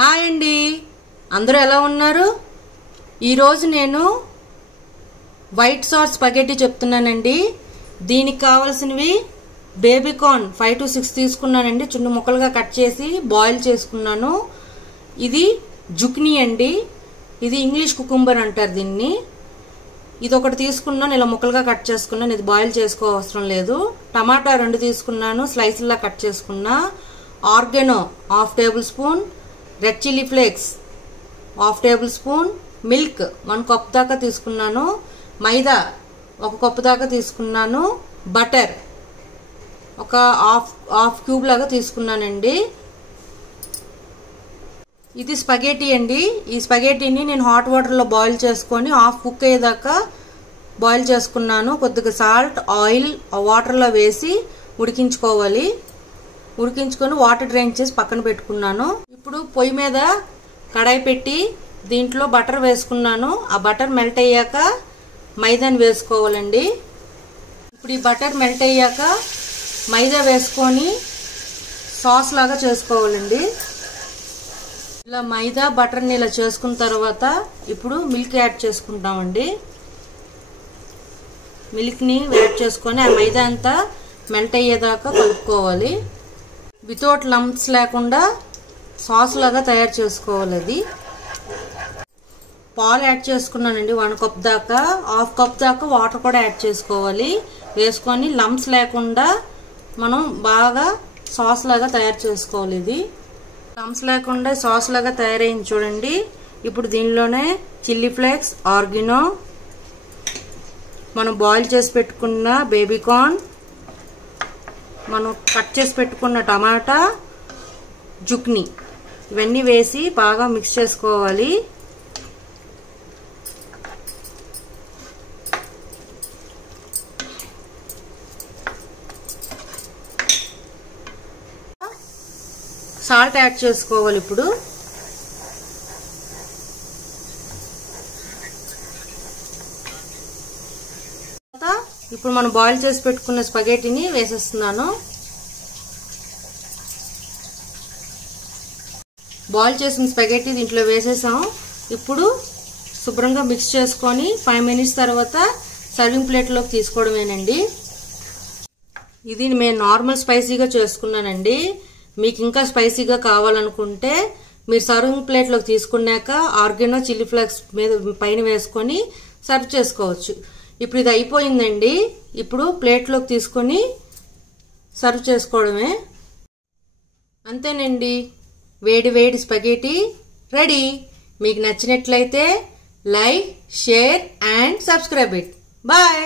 Hi అండి, అందరూ ఎలా ఉన్నారు? ఈరోజు నేను వైట్ సాస్ స్పగెటీ చెప్తున్నానండి. దీనికి కావాల్సినవి బేబీ కార్న్ 5 to 6 తీసుకున్నానండి. చిన్న ముక్కలుగా కట్ చేసి బాయిల్ చేసుకున్నాను. ఇది జుక్నీ అండి, ఇది ఇంగ్లీష్ కుకుంబర్ అంటారు దీన్ని. ఇది ఒకటి తీసుకున్నాను, ఇలా ముక్కలుగా కట్ చేసుకున్నాను. ఇది బాయిల్ చేసుకోవసరం లేదు. టమాటా 2 తీసుకున్నాను, స్లైస్లా కట్ చేసుకున్నా. Organo 1/2 table spoon, red chilli flakes 1/2 table spoon, milk 1 cup దాకా తీసుకున్నాను, మైదా 1 కప్ దాకా తీసుకున్నాను, బటర్ ఒక హాఫ్ క్యూబ్ లాగా తీసుకున్నానండి. ఇది స్పగేటీ అండి. ఈ స్పగేటీని నేను హాట్ వాటర్లో బాయిల్ చేసుకొని హాఫ్ కుక్ అయ్యేదాకా బాయిల్ చేసుకున్నాను. కొద్దిగా సాల్ట్, ఆయిల్ వాటర్లో వేసి ఉడికించుకోవాలి. ఉడికించుకొని వాటర్ డ్రైన్ చేసి పక్కన పెట్టుకున్నాను. ఇప్పుడు పొయ్యి మీద కడాయి పెట్టి దీంట్లో బటర్ వేసుకున్నాను. ఆ బటర్ మెల్ట్ అయ్యాక మైదాని వేసుకోవాలండి. ఇప్పుడు ఈ బటర్ మెల్ట్ అయ్యాక మైదా వేసుకొని సాస్ లాగా చేసుకోవాలండి. ఇలా మైదా బటర్ని ఇలా చేసుకున్న తర్వాత ఇప్పుడు మిల్క్ యాడ్ చేసుకుంటామండి. మిల్క్ని యాడ్ చేసుకొని ఆ మైదా అంతా మెల్ట్ అయ్యేదాకా కలుపుకోవాలి. వితౌట్ లంప్స్ లేకుండా సాస్ లాగా తయారు చేసుకోవాలి. అది పాలు యాడ్ చేసుకున్నానండి 1 కప్ దాకా. హాఫ్ కప్ దాకా వాటర్ కూడా యాడ్ చేసుకోవాలి. వేసుకొని లంప్స్ లేకుండా మనం బాగా సాస్ లాగా తయారు చేసుకోవాలి. ఇది లంప్స్ లేకుండా సాస్ లాగా తయారైంది చూడండి. ఇప్పుడు దీనిలోనే చిల్లీ ఫ్లేక్స్, ఆర్గానో, మనం బాయిల్ చేసి పెట్టుకున్న బేబీ కార్న్, మనం కట్ చేసి పెట్టుకున్న టమాటా, జుక్నీ ఇవన్నీ వేసి బాగా మిక్స్ చేసుకోవాలి. సాల్ట్ యాడ్ చేసుకోవాలి. ఇప్పుడు మనం బాయిల్ చేసి పెట్టుకున్న స్పగేటీని వేసేస్తున్నాను. బాయిల్ చేసిన స్పగేటీ దీంట్లో వేసేసాం. ఇప్పుడు శుభ్రంగా మిక్స్ చేసుకొని 5 minutes తర్వాత సర్వింగ్ ప్లేట్లోకి తీసుకోవడమేనండి. ఇది నేను నార్మల్ స్పైసీగా చేసుకున్నానండి. మీకు ఇంకా స్పైసీగా కావాలనుకుంటే మీరు సర్వింగ్ ప్లేట్లోకి తీసుకున్నాక ఆర్గానో, చిల్లీ ఫ్లేక్స్ మీద పైన వేసుకొని సర్వ్ చేసుకోవచ్చు. ఇప్పుడు ఇది అయిపోయిందండి. ఇప్పుడు ప్లేట్లోకి తీసుకొని సర్వ్ చేసుకోవడమే. అంతేనండి, వేడి వేడి స్పగేటీ రెడీ. మీకు నచ్చినట్లయితే like, share and subscribe it. Bye.